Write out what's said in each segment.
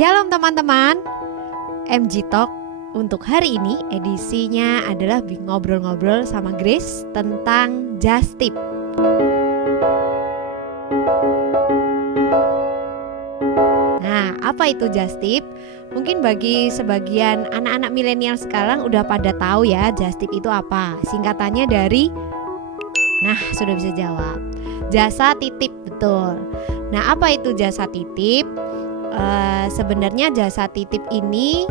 Shalom teman-teman, MG Talk untuk hari ini edisinya adalah ngobrol-ngobrol sama Grace tentang just tip. Nah, apa itu just tip? Mungkin bagi sebagian anak-anak milenial sekarang udah pada tahu ya just tip itu apa. Singkatannya dari, nah sudah bisa jawab, jasa titip, betul. Nah, apa itu jasa titip? Sebenarnya jasa titip ini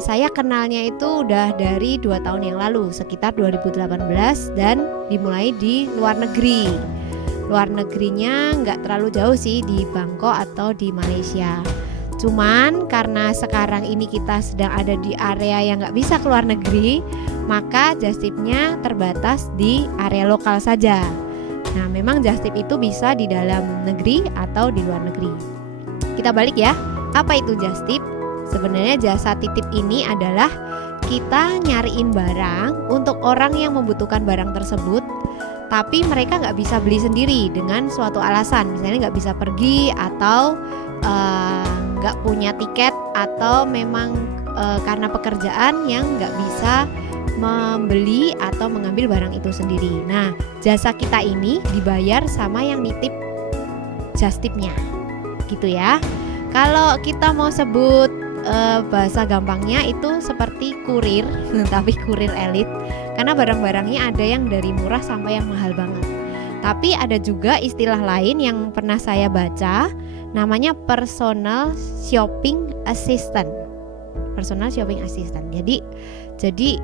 saya kenalnya itu udah dari 2 tahun yang lalu, sekitar 2018, dan dimulai di luar negeri. Luar negerinya nggak terlalu jauh sih, di Bangkok atau di Malaysia. Cuman karena sekarang ini kita sedang ada di area yang nggak bisa keluar negeri, maka just tipnya terbatas di area lokal saja. Nah, memang just tip itu bisa di dalam negeri atau di luar negeri. Kita balik ya, apa itu just tip? Sebenarnya jasa titip ini adalah kita nyariin barang untuk orang yang membutuhkan barang tersebut, tapi mereka nggak bisa beli sendiri dengan suatu alasan, misalnya nggak bisa pergi atau nggak punya tiket, atau memang karena pekerjaan yang nggak bisa membeli atau mengambil barang itu sendiri. Nah, jasa kita ini dibayar sama yang nitip just tipnya, gitu ya. Kalau kita mau sebut bahasa gampangnya itu seperti kurir, tapi kurir elit, karena barang-barangnya ada yang dari murah sampai yang mahal banget. Tapi ada juga istilah lain yang pernah saya baca, namanya personal shopping assistant. Personal shopping assistant. Jadi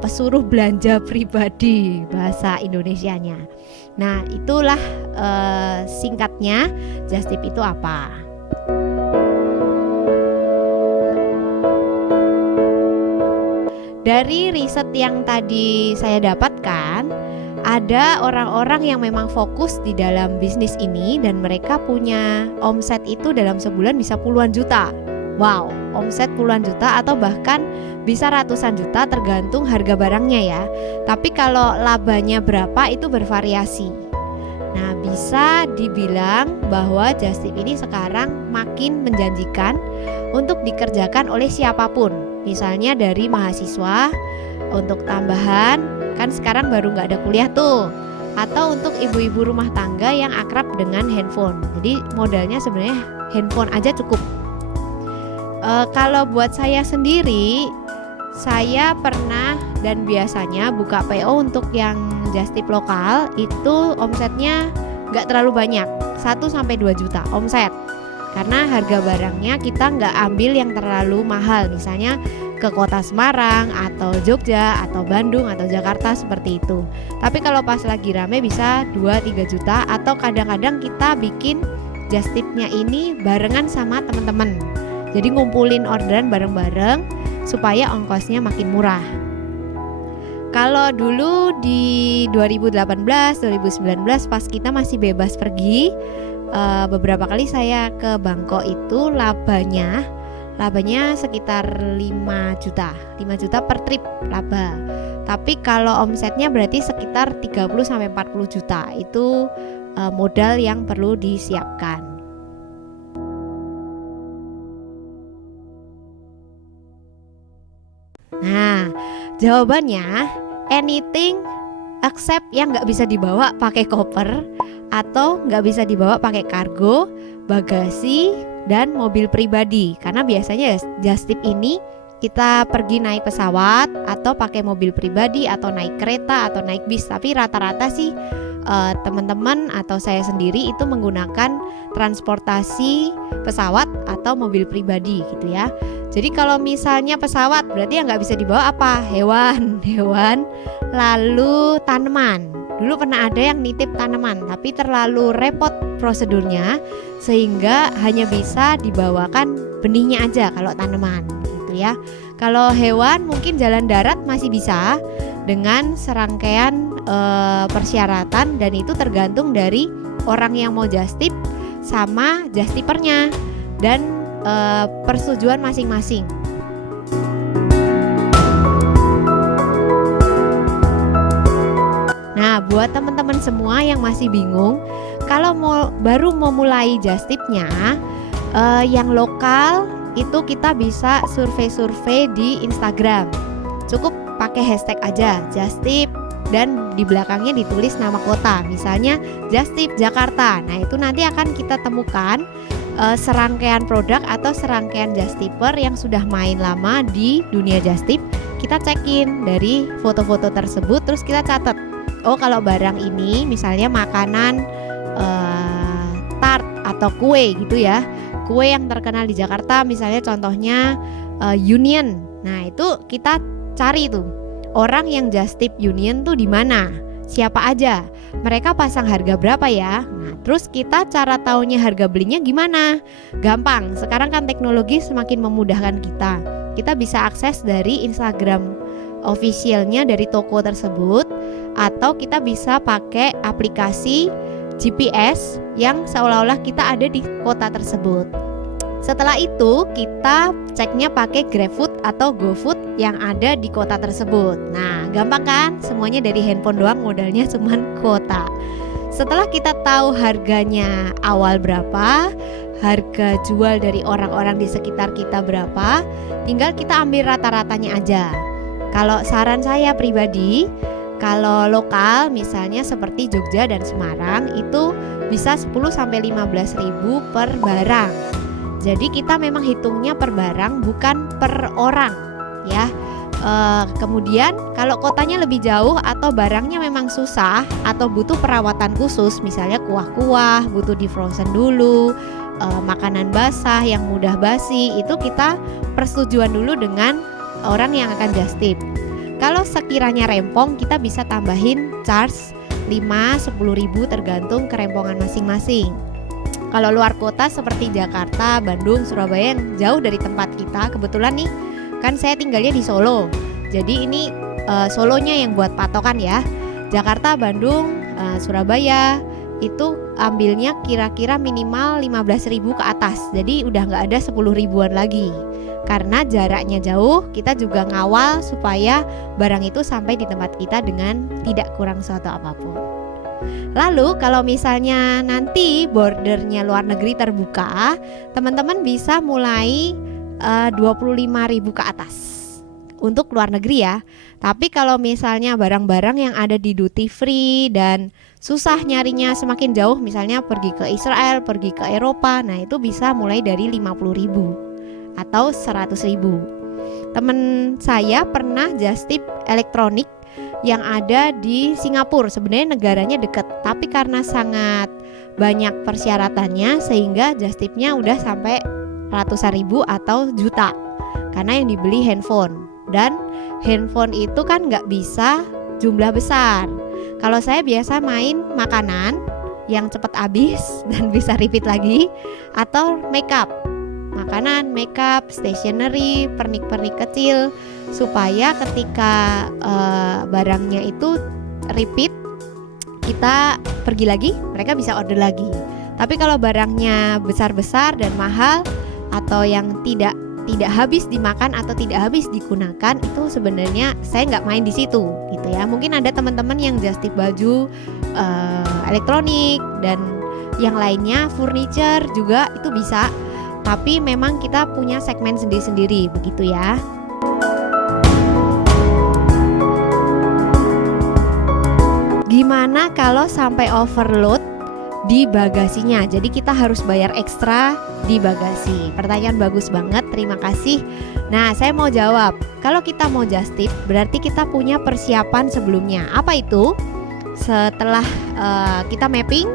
pesuruh belanja pribadi bahasa Indonesianya. Nah, itulah singkatnya just tip itu apa. Dari riset yang tadi saya dapatkan, ada orang-orang yang memang fokus di dalam bisnis ini dan mereka punya omset itu dalam sebulan bisa puluhan juta. Wow, omset puluhan juta atau bahkan bisa ratusan juta tergantung harga barangnya ya. Tapi kalau labanya berapa itu bervariasi. Nah, bisa dibilang bahwa just tip ini sekarang makin menjanjikan untuk dikerjakan oleh siapapun. Misalnya dari mahasiswa untuk tambahan, kan sekarang baru nggak ada kuliah tuh. Atau untuk ibu-ibu rumah tangga yang akrab dengan handphone. Jadi modalnya sebenarnya handphone aja cukup. Kalau buat saya sendiri, saya pernah dan biasanya buka PO untuk yang just tip lokal itu omsetnya nggak terlalu banyak, 1-2 juta omset. Karena harga barangnya kita nggak ambil yang terlalu mahal, misalnya ke kota Semarang atau Jogja atau Bandung atau Jakarta seperti itu. Tapi kalau pas lagi rame bisa 2-3 juta, atau kadang-kadang kita bikin just tipnya ini barengan sama teman-teman. Jadi ngumpulin orderan bareng-bareng supaya ongkosnya makin murah. Kalau dulu di 2018-2019 pas kita masih bebas pergi, beberapa kali saya ke Bangkok itu labanya sekitar 5 juta per trip laba. Tapi kalau omsetnya berarti sekitar 30-40 juta. Itu modal yang perlu disiapkan. Nah, jawabannya anything except yang nggak bisa dibawa pakai koper atau nggak bisa dibawa pakai kargo, bagasi, dan mobil pribadi. Karena biasanya just tip ini kita pergi naik pesawat atau pakai mobil pribadi atau naik kereta atau naik bis. Tapi rata-rata sih teman-teman atau saya sendiri itu menggunakan transportasi pesawat atau mobil pribadi gitu ya. Jadi kalau misalnya pesawat berarti yang nggak bisa dibawa apa? Hewan, lalu tanaman. Dulu pernah ada yang nitip tanaman, tapi terlalu repot prosedurnya sehingga hanya bisa dibawakan benihnya aja kalau tanaman gitu ya. Kalau hewan mungkin jalan darat masih bisa dengan serangkaian persyaratan, dan itu tergantung dari orang yang mau just tip sama just tipernya dan persetujuan masing-masing. Nah, buat teman-teman semua yang masih bingung, kalau baru mau mulai just tipnya, Yang lokal itu kita bisa survei-survei di Instagram. Cukup pakai hashtag aja Justip dan di belakangnya ditulis nama kota, misalnya Justip Jakarta. Nah itu nanti akan kita temukan serangkaian produk atau serangkaian Justiper yang sudah main lama di dunia Justip. Kita cekin dari foto-foto tersebut, terus kita catat. Oh kalau barang ini misalnya makanan tart atau kue gitu ya, kue yang terkenal di Jakarta misalnya contohnya Union. Nah itu kita cari tuh orang yang Justip Union tuh di mana, siapa aja, mereka pasang harga berapa ya. Nah terus kita cara taunya harga belinya gimana? Gampang, sekarang kan teknologi semakin memudahkan kita. Kita bisa akses dari Instagram officialnya dari toko tersebut, atau kita bisa pakai aplikasi GPS yang seolah-olah kita ada di kota tersebut. Setelah itu kita ceknya pakai GrabFood atau GoFood yang ada di kota tersebut. Nah gampang kan, semuanya dari handphone doang, modalnya cuman kuota. Setelah kita tahu harganya awal berapa, harga jual dari orang-orang di sekitar kita berapa, tinggal kita ambil rata-ratanya aja. Kalau saran saya pribadi, kalau lokal misalnya seperti Jogja dan Semarang itu bisa 10-15 ribu per barang. Jadi kita memang hitungnya per barang bukan per orang ya. Kemudian kalau kotanya lebih jauh atau barangnya memang susah atau butuh perawatan khusus, misalnya kuah-kuah butuh di frozen dulu, makanan basah yang mudah basi, itu kita persetujuan dulu dengan orang yang akan Justip. Kalau sekiranya rempong, kita bisa tambahin charge 5-10 ribu tergantung kerempongan masing-masing. Kalau luar kota seperti Jakarta, Bandung, Surabaya yang jauh dari tempat kita, kebetulan nih kan saya tinggalnya di Solo. Jadi ini Solonya yang buat patokan ya. Jakarta, Bandung, Surabaya itu ambilnya kira-kira minimal 15.000 ke atas. Jadi udah nggak ada 10 ribuan lagi. Karena jaraknya jauh, kita juga ngawal supaya barang itu sampai di tempat kita dengan tidak kurang suatu apapun. Lalu kalau misalnya nanti bordernya luar negeri terbuka, teman-teman bisa mulai 25.000 ke atas untuk luar negeri ya. Tapi kalau misalnya barang-barang yang ada di duty free dan susah nyarinya semakin jauh, misalnya pergi ke Israel, pergi ke Eropa, nah itu bisa mulai dari 50.000 atau 100.000. Temen saya pernah Justip elektronik yang ada di Singapura. Sebenarnya negaranya dekat, tapi karena sangat banyak persyaratannya sehingga Justipnya udah sampai ratusan ribu atau juta. Karena yang dibeli handphone, dan handphone itu kan nggak bisa jumlah besar. Kalau saya biasa main makanan yang cepat habis dan bisa repeat lagi, atau makeup, makanan, makeup, stationery, pernik-pernik kecil, supaya ketika barangnya itu repeat, kita pergi lagi, mereka bisa order lagi. Tapi kalau barangnya besar-besar dan mahal atau yang tidak habis dimakan atau tidak habis digunakan, itu sebenarnya saya nggak main di situ gitu ya. Mungkin ada teman-teman yang Justip baju, elektronik dan yang lainnya, furniture juga itu bisa. Tapi memang kita punya segmen sendiri-sendiri begitu ya. Gimana kalau sampai overload di bagasinya? Jadi kita harus bayar ekstra di bagasi. Pertanyaan bagus banget, terima kasih. Nah, saya mau jawab. Kalau kita mau Justip, berarti kita punya persiapan sebelumnya. Apa itu? Setelah kita mapping,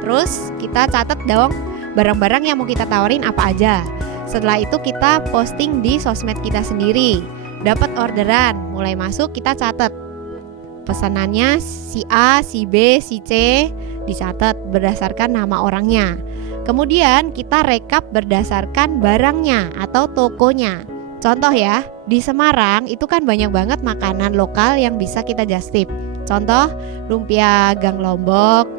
terus kita catat dong barang-barang yang mau kita tawarin apa aja. Setelah itu kita posting di sosmed kita sendiri. Dapat orderan, mulai masuk kita catat pesanannya si A, si B, si C, dicatat berdasarkan nama orangnya. Kemudian kita rekap berdasarkan barangnya atau tokonya. Contoh ya, di Semarang itu kan banyak banget makanan lokal yang bisa kita Justip. Contoh lumpia Gang Lombok,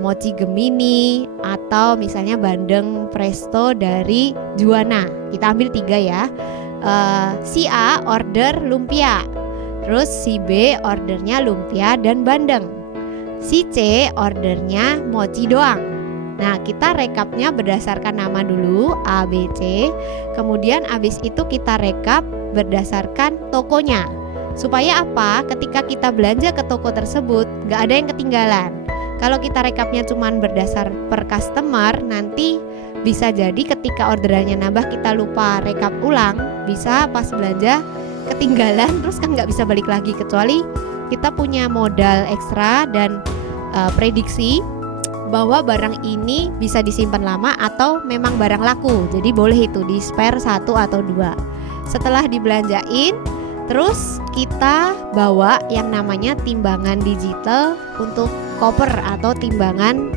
mochi Gemini, atau misalnya bandeng presto dari Juwana. Kita ambil 3 ya. Si A order lumpia, terus si B ordernya lumpia dan bandeng, si C ordernya mochi doang. Nah, kita rekapnya berdasarkan nama dulu, A, B, C. Kemudian habis itu kita rekap berdasarkan tokonya. Supaya apa? Ketika kita belanja ke toko tersebut, nggak ada yang ketinggalan. Kalau kita rekapnya cuma berdasar per customer, nanti bisa jadi ketika orderannya nambah kita lupa rekap ulang, bisa pas belanja ketinggalan, terus kan nggak bisa balik lagi, kecuali kita punya modal ekstra dan prediksi bahwa barang ini bisa disimpan lama atau memang barang laku. Jadi boleh itu di spare 1 atau 2. Setelah dibelanjain, terus kita bawa yang namanya timbangan digital untuk koper atau timbangan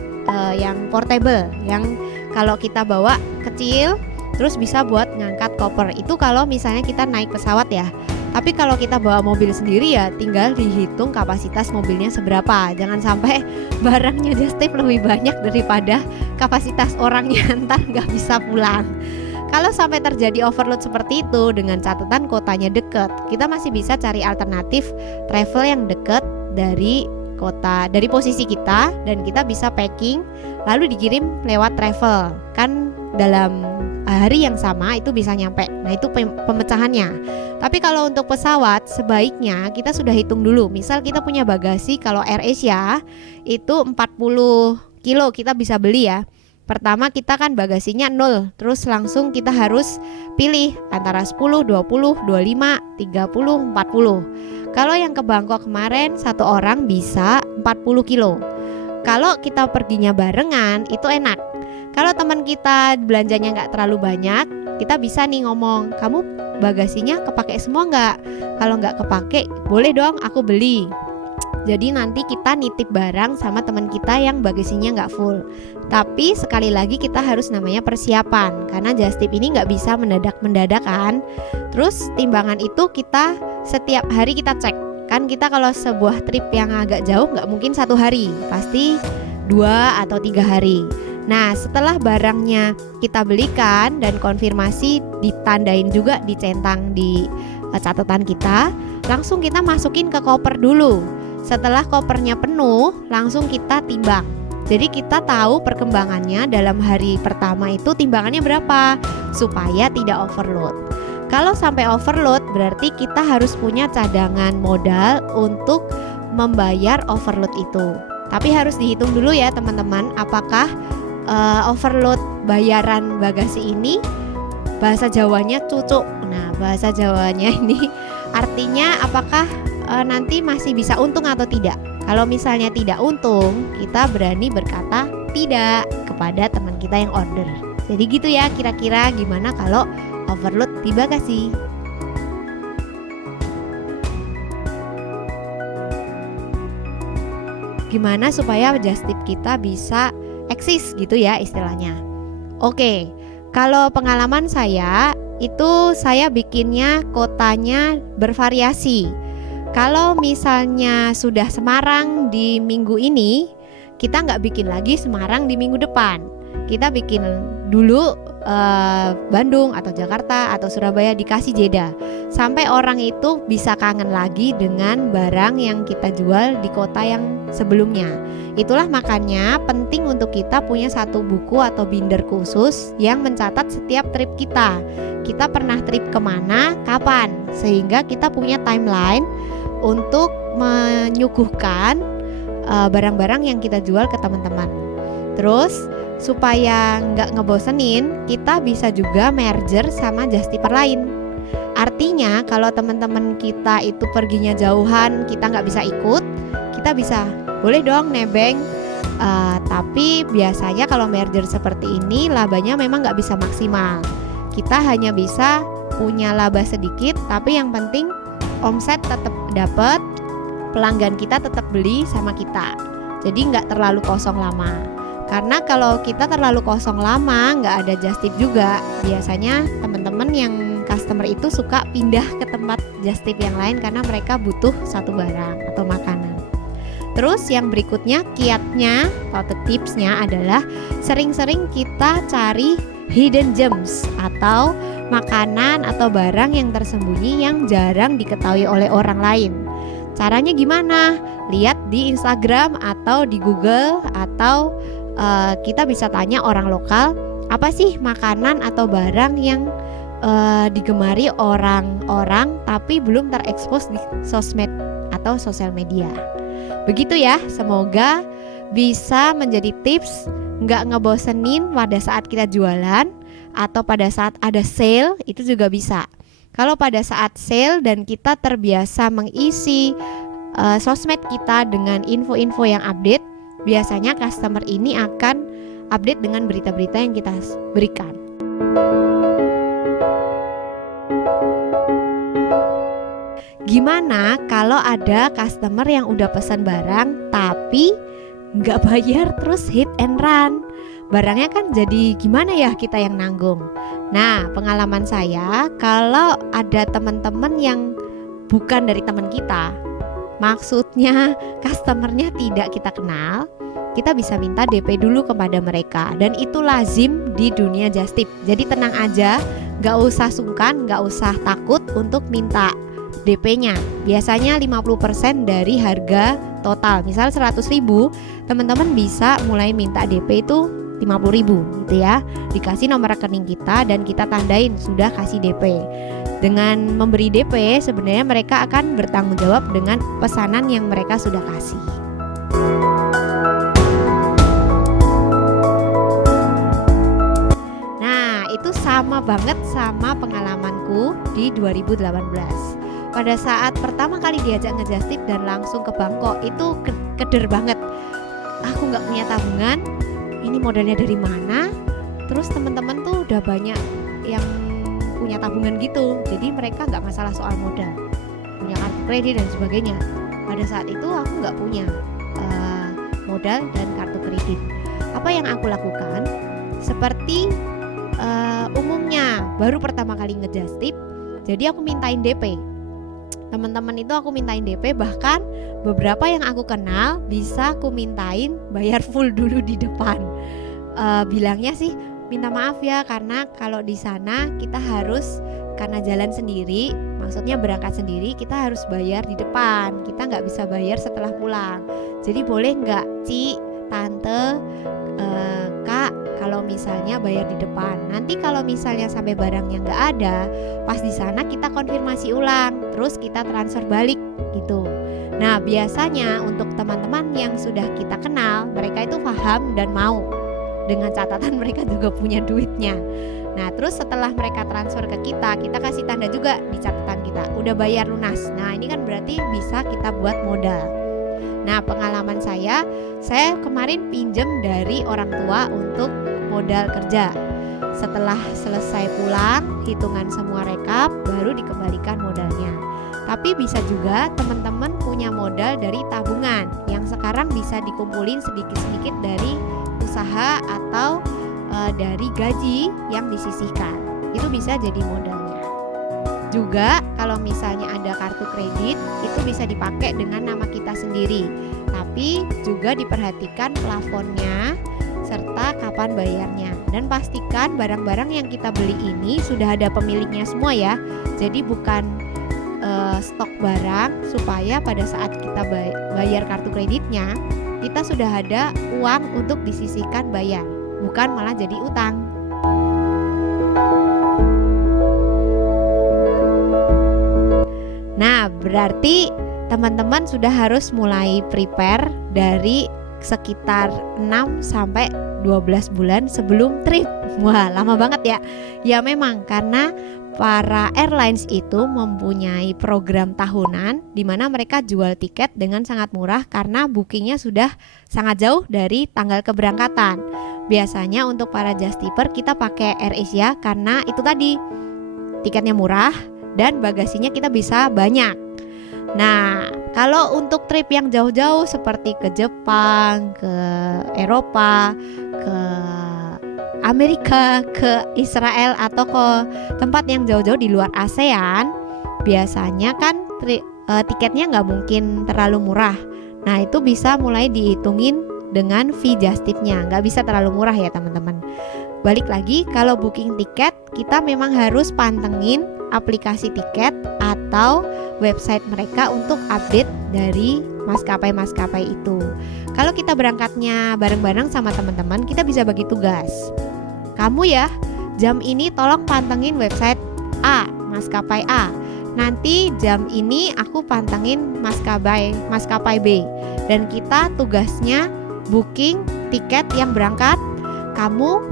yang portable, yang kalau kita bawa kecil terus bisa buat ngangkat koper. Itu kalau misalnya kita naik pesawat ya. Tapi kalau kita bawa mobil sendiri ya tinggal dihitung kapasitas mobilnya seberapa. Jangan sampai barangnya Justip lebih banyak daripada kapasitas orangnya, ntar nggak bisa pulang. Kalau sampai terjadi overload seperti itu dengan catatan kotanya deket, kita masih bisa cari alternatif travel yang deket dari kota, dari posisi kita, dan kita bisa packing lalu dikirim lewat travel. Kan dalam hari yang sama itu bisa nyampe. Nah, itu pemecahannya. Tapi kalau untuk pesawat sebaiknya kita sudah hitung dulu. Misal kita punya bagasi, kalau AirAsia itu 40 kilo kita bisa beli ya. Pertama kita kan bagasinya 0, terus langsung kita harus pilih antara 10, 20, 25, 30, 40. Kalau yang ke Bangkok kemarin satu orang bisa 40 kilo. Kalau kita perginya barengan itu enak. Kalau teman kita belanjanya nggak terlalu banyak, kita bisa nih ngomong, kamu bagasinya kepake semua nggak? Kalau nggak kepake, boleh dong aku beli. Jadi nanti kita nitip barang sama teman kita yang bagasinya nggak full. Tapi sekali lagi kita harus namanya persiapan, karena Justip ini nggak bisa mendadak kan. Terus timbangan itu kita setiap hari kita cek. Kan kita kalau sebuah trip yang agak jauh nggak mungkin 1 hari, pasti 2 atau 3 hari. Nah, setelah barangnya kita belikan dan konfirmasi, ditandain juga, dicentang di catatan kita, langsung kita masukin ke koper dulu. Setelah kopernya penuh, langsung kita timbang. Jadi kita tahu perkembangannya dalam hari pertama itu timbangannya berapa, supaya tidak overload. Kalau sampai overload, berarti kita harus punya cadangan modal untuk membayar overload itu. Tapi harus dihitung dulu ya teman-teman, apakah overload bayaran bagasi ini bahasa Jawanya cucuk. Nah, bahasa Jawanya ini artinya apakah nanti masih bisa untung atau tidak. Kalau misalnya tidak untung, kita berani berkata tidak kepada teman kita yang order. Jadi gitu ya, kira-kira gimana kalau overload di bagasi. Gimana supaya Justip kita bisa eksis gitu ya istilahnya. Oke, kalau pengalaman saya itu saya bikinnya kotanya bervariasi. Kalau misalnya sudah Semarang di minggu ini, kita nggak bikin lagi Semarang di minggu depan. Kita bikin dulu Bandung atau Jakarta atau Surabaya, dikasih jeda sampai orang itu bisa kangen lagi dengan barang yang kita jual di kota yang sebelumnya. Itulah makanya penting untuk kita punya satu buku atau binder khusus yang mencatat setiap trip kita. Kita pernah trip kemana, kapan, sehingga kita punya timeline untuk menyuguhkan barang-barang yang kita jual ke teman-teman. Terus supaya nggak ngebosenin, kita bisa juga merger sama Justiper lain. Artinya kalau teman-teman kita itu perginya jauhan, kita nggak bisa ikut, kita bisa boleh dong nebeng. Tapi biasanya kalau merger seperti ini labanya memang nggak bisa maksimal. Kita hanya bisa punya laba sedikit, tapi yang penting omset tetap dapat, pelanggan kita tetap beli sama kita. Jadi nggak terlalu kosong lama. Karena kalau kita terlalu kosong lama, nggak ada Justip juga. Biasanya teman-teman yang customer itu suka pindah ke tempat Justip yang lain karena mereka butuh satu barang atau makanan. Terus yang berikutnya, kiatnya atau tipsnya adalah sering-sering kita cari hidden gems atau makanan atau barang yang tersembunyi yang jarang diketahui oleh orang lain. Caranya gimana? Lihat di Instagram atau di Google atau kita bisa tanya orang lokal, apa sih makanan atau barang yang digemari orang-orang tapi belum terekspos di sosmed atau sosial media. Begitu ya, semoga bisa menjadi tips nggak ngebosenin pada saat kita jualan atau pada saat ada sale, itu juga bisa. Kalau pada saat sale dan kita terbiasa mengisi sosmed kita dengan info-info yang update, biasanya customer ini akan update dengan berita-berita yang kita berikan. Gimana kalau ada customer yang udah pesan barang tapi nggak bayar terus hit and run? Barangnya kan jadi gimana ya kita yang nanggung? Nah, pengalaman saya, kalau ada teman-teman yang bukan dari teman kita, maksudnya customernya tidak kita kenal, kita bisa minta DP dulu kepada mereka. Dan itu lazim di dunia just tip. Jadi tenang aja, gak usah sungkan, gak usah takut untuk minta DP-nya. Biasanya 50% dari harga total. Misal 100.000, teman-teman bisa mulai minta DP itu 50.000 gitu ya. Dikasih nomor rekening kita dan kita tandain sudah kasih DP. Dengan memberi DP, sebenarnya mereka akan bertanggung jawab dengan pesanan yang mereka sudah kasih. Nah, itu sama banget sama pengalamanku di 2018. Pada saat pertama kali diajak ngejust tip dan langsung ke Bangkok, itu keder banget. Aku nggak punya tabungan, ini modalnya dari mana? Terus teman-teman tuh udah banyak yang punya tabungan gitu, jadi mereka nggak masalah soal modal, punya kartu kredit dan sebagainya. Pada saat itu aku nggak punya modal dan kartu kredit. Apa yang aku lakukan? Seperti umumnya baru pertama kali ngejust tip, jadi aku mintain DP. Teman-teman itu aku mintain DP, bahkan beberapa yang aku kenal bisa aku mintain bayar full dulu di depan. Bilangnya sih minta maaf ya, karena kalau di sana kita harus, karena jalan sendiri, maksudnya berangkat sendiri, kita harus bayar di depan, kita nggak bisa bayar setelah pulang. Jadi boleh nggak Ci, Tante, Kak, kalau misalnya bayar di depan, nanti kalau misalnya sampai barangnya nggak ada, pas di sana kita konfirmasi ulang, terus kita transfer balik gitu. Nah, biasanya untuk teman-teman yang sudah kita kenal, mereka itu paham dan mau, dengan catatan mereka juga punya duitnya. Nah, terus setelah mereka transfer ke kita kasih tanda juga di catatan kita, udah bayar lunas. Nah, ini kan berarti bisa kita buat modal. Nah, pengalaman saya kemarin pinjem dari orang tua untuk modal kerja. Setelah selesai pulang, hitungan semua rekap, baru dikembalikan modalnya. Tapi bisa juga teman-teman punya modal dari tabungan yang sekarang bisa dikumpulin sedikit-sedikit dari usaha atau dari gaji yang disisihkan. Itu bisa jadi modalnya. Juga kalau misalnya ada kartu kredit, itu bisa dipakai dengan nama kita sendiri. Tapi juga diperhatikan plafonnya serta kapan bayarnya. Dan pastikan barang-barang yang kita beli ini sudah ada pemiliknya semua ya. Jadi bukan stok barang, supaya pada saat kita bayar kartu kreditnya, kita sudah ada uang untuk disisihkan bayar, bukan malah jadi utang. Nah, berarti teman-teman sudah harus mulai prepare dari sekitar 6 sampai 12 bulan sebelum trip. Wah, lama banget ya. Ya memang, karena para airlines itu mempunyai program tahunan di mana mereka jual tiket dengan sangat murah karena bookingnya sudah sangat jauh dari tanggal keberangkatan. Biasanya untuk para just tipper kita pakai AirAsia karena itu tadi, tiketnya murah dan bagasinya kita bisa banyak. Nah, kalau untuk trip yang jauh-jauh seperti ke Jepang, ke Eropa, ke Amerika, ke Israel, atau ke tempat yang jauh-jauh di luar ASEAN, biasanya kan tiketnya nggak mungkin terlalu murah. Nah, itu bisa mulai dihitungin dengan fee just tipnya, nggak bisa terlalu murah ya teman-teman. Balik lagi, kalau booking tiket kita memang harus pantengin aplikasi tiket atau website mereka untuk update dari maskapai-maskapai itu. Kalau kita berangkatnya bareng-bareng sama teman-teman, kita bisa bagi tugas. Kamu ya, jam ini tolong pantengin website A, maskapai A. Nanti jam ini aku pantengin maskapai B. Dan kita tugasnya booking tiket yang berangkat, kamu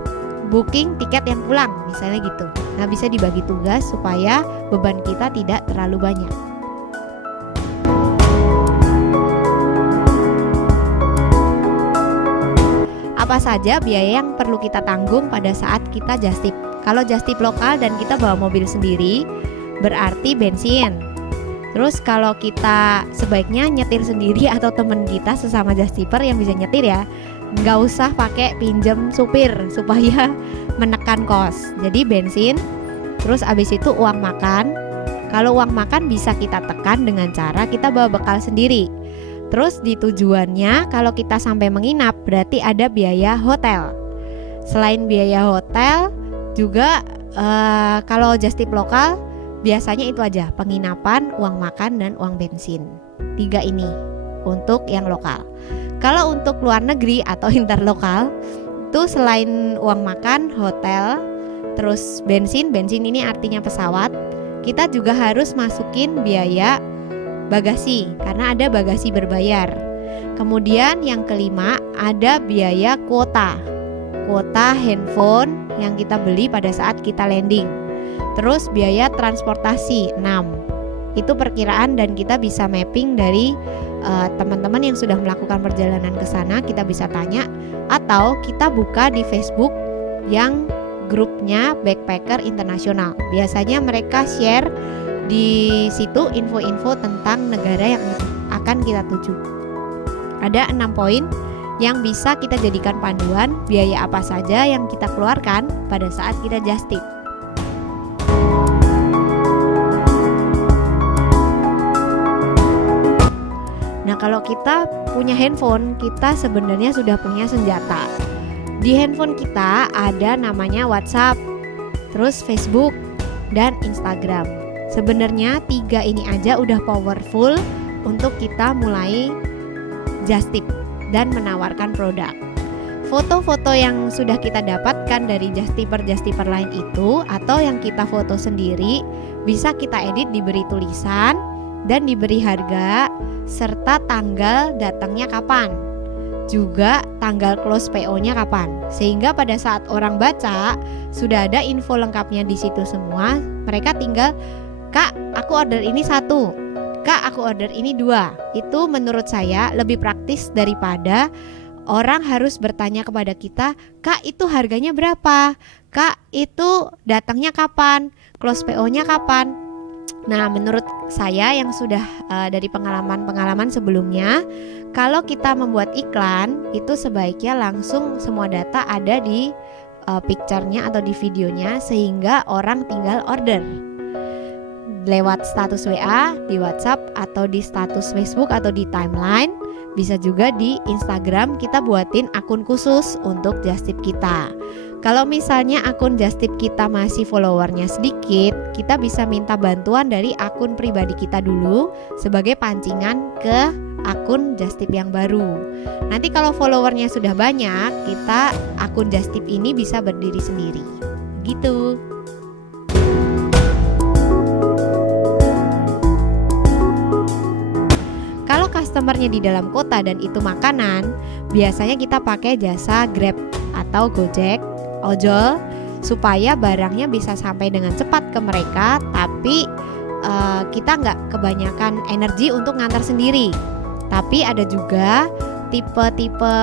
booking tiket yang pulang, misalnya gitu. Nah, bisa dibagi tugas supaya beban kita tidak terlalu banyak. Apa saja biaya yang perlu kita tanggung pada saat kita just tip? Kalau just tip lokal dan kita bawa mobil sendiri, berarti bensin. Terus kalau kita sebaiknya nyetir sendiri atau temen kita sesama just tipper yang bisa nyetir ya, nggak usah pakai pinjem supir supaya menekan kos. Jadi bensin, terus abis itu uang makan. Kalau uang makan bisa kita tekan dengan cara kita bawa bekal sendiri. Terus di tujuannya kalau kita sampai menginap berarti ada biaya hotel. Selain biaya hotel juga kalau just tip lokal biasanya itu aja, penginapan, uang makan, dan uang bensin. 3 ini untuk yang lokal. Kalau untuk luar negeri atau interlokal itu selain uang makan, hotel, terus bensin ini artinya pesawat, kita juga harus masukin biaya bagasi karena ada bagasi berbayar. Kemudian yang kelima ada biaya kuota handphone yang kita beli pada saat kita landing. Terus biaya transportasi 6. Itu perkiraan dan kita bisa mapping dari teman-teman yang sudah melakukan perjalanan ke sana, kita bisa tanya atau kita buka di Facebook yang grupnya Backpacker Internasional. Biasanya mereka share di situ info-info tentang negara yang akan kita tuju. Ada 6 poin yang bisa kita jadikan panduan biaya apa saja yang kita keluarkan pada saat kita just tip. Nah, kalau kita punya handphone, kita sebenarnya sudah punya senjata. Di handphone kita ada namanya WhatsApp, terus Facebook, dan Instagram. Sebenarnya 3 ini aja udah powerful untuk kita mulai just tip dan menawarkan produk. Foto-foto yang sudah kita dapatkan dari just tipper lain itu atau yang kita foto sendiri bisa kita edit, diberi tulisan dan diberi harga serta tanggal datangnya kapan, juga tanggal close PO-nya kapan. Sehingga pada saat orang baca sudah ada info lengkapnya di situ semua. Mereka tinggal, "Kak, aku order ini 1. Kak, aku order ini 2. Itu menurut saya lebih praktis daripada orang harus bertanya kepada kita, "Kak, itu harganya berapa? Kak, itu datangnya kapan? Close PO-nya kapan?" Nah, menurut saya yang sudah dari pengalaman sebelumnya, kalau kita membuat iklan itu sebaiknya langsung semua data ada di picture-nya atau di videonya sehingga orang tinggal order lewat status WA, di WhatsApp, atau di status Facebook atau di timeline. Bisa juga di Instagram kita buatin akun khusus untuk just tip kita. Kalau misalnya akun just tip kita masih followernya sedikit, kita bisa minta bantuan dari akun pribadi kita dulu sebagai pancingan ke akun just tip yang baru. Nanti kalau followernya sudah banyak, kita akun just tip ini bisa berdiri sendiri. Gitu. Kalau customernya di dalam kota dan itu makanan, biasanya kita pakai jasa Grab atau Gojek, ojol, supaya barangnya bisa sampai dengan cepat ke mereka, tapi kita nggak kebanyakan energi untuk ngantar sendiri. Tapi ada juga tipe-tipe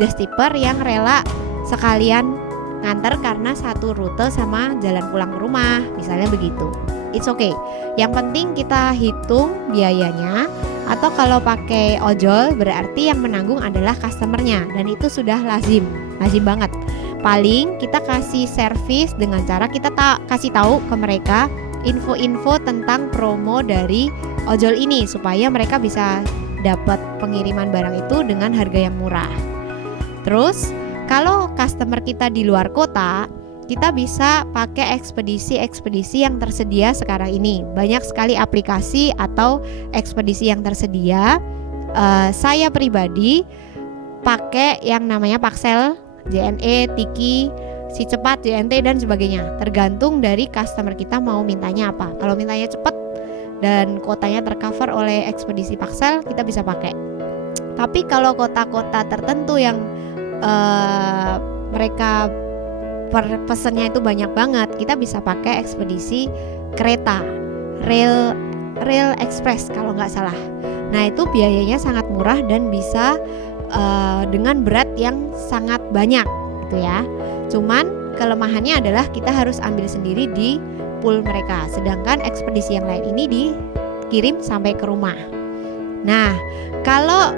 just tipper yang rela sekalian ngantar karena satu rute sama jalan pulang ke rumah, misalnya begitu. It's okay. Yang penting kita hitung biayanya. Atau kalau pakai ojol berarti yang menanggung adalah customernya, dan itu sudah lazim banget. Paling kita kasih servis dengan cara kita kasih tahu ke mereka info-info tentang promo dari ojol ini supaya mereka bisa dapat pengiriman barang itu dengan harga yang murah. Terus kalau customer kita di luar kota, kita bisa pakai ekspedisi yang tersedia sekarang ini. Banyak sekali aplikasi atau ekspedisi yang tersedia. Saya pribadi pakai yang namanya Paxel, JNE, Tiki, Si Cepat, JNT dan sebagainya. Tergantung dari customer kita mau mintanya apa. Kalau mintanya cepat dan kuotanya tercover oleh ekspedisi Paxel, kita bisa pakai. Tapi kalau kota-kota tertentu yang mereka pesennya itu banyak banget, kita bisa pakai ekspedisi kereta, Rail Express kalau nggak salah. Nah itu biayanya sangat murah dan bisa dengan berat yang sangat banyak gitu ya. Cuman kelemahannya adalah kita harus ambil sendiri di pool mereka, sedangkan ekspedisi yang lain ini dikirim sampai ke rumah. Nah kalau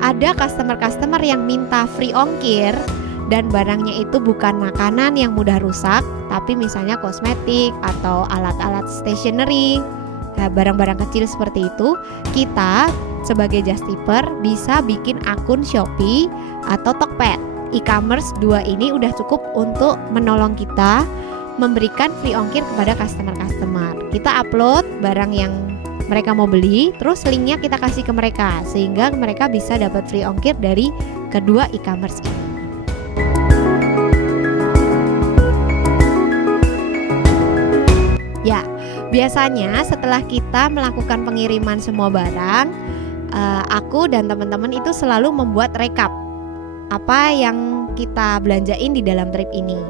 ada customer yang minta free ongkir dan barangnya itu bukan makanan yang mudah rusak, tapi misalnya kosmetik atau alat-alat stationery, barang-barang kecil seperti itu, kita sebagai Justipper bisa bikin akun Shopee atau Tokped. E-commerce 2 ini udah cukup untuk menolong kita memberikan free ongkir kepada customer. Kita upload barang yang mereka mau beli, terus linknya kita kasih ke mereka, sehingga mereka bisa dapat free ongkir dari kedua e-commerce ini. Ya, biasanya setelah kita melakukan pengiriman semua barang, aku dan teman-teman itu selalu membuat rekap apa yang kita belanjain di dalam trip ini.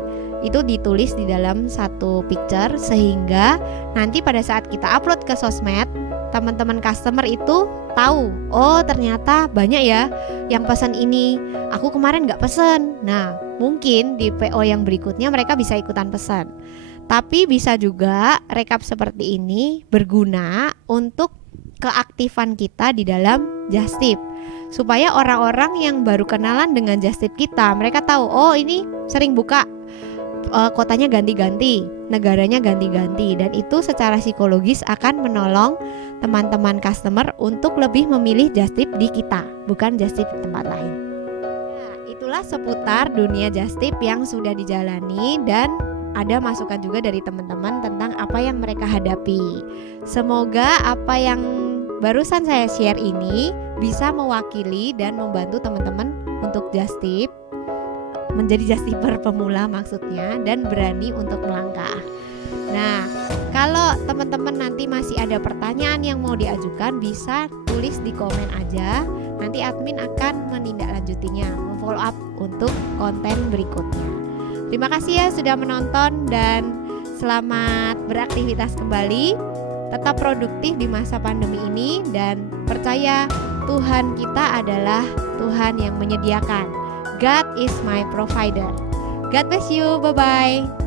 Itu ditulis di dalam satu picture, sehingga nanti pada saat kita upload ke sosmed, teman-teman customer itu tahu, oh ternyata banyak ya yang pesan ini, aku kemarin gak pesen. Nah mungkin di PO yang berikutnya mereka bisa ikutan pesan. Tapi bisa juga rekap seperti ini berguna untuk keaktifan kita di dalam Justip, supaya orang-orang yang baru kenalan dengan Justip kita, mereka tahu, oh ini sering buka, kotanya ganti-ganti, negaranya ganti-ganti, dan itu secara psikologis akan menolong teman-teman customer untuk lebih memilih Justip di kita, bukan Justip di tempat lain. Nah, itulah seputar dunia Justip yang sudah dijalani, dan ada masukan juga dari teman-teman tentang apa yang mereka hadapi. Semoga apa yang barusan saya share ini bisa mewakili dan membantu teman-teman untuk Justip, menjadi Justipper pemula maksudnya, dan berani untuk melangkah. Nah, kalau teman-teman nanti masih ada pertanyaan yang mau diajukan, bisa tulis di komen aja. Nanti admin akan menindaklanjutinya, follow up untuk konten berikutnya. Terima kasih ya sudah menonton, dan selamat beraktivitas kembali. Tetap produktif di masa pandemi ini, dan percaya Tuhan kita adalah Tuhan yang menyediakan. God is my provider. God bless you. Bye-bye.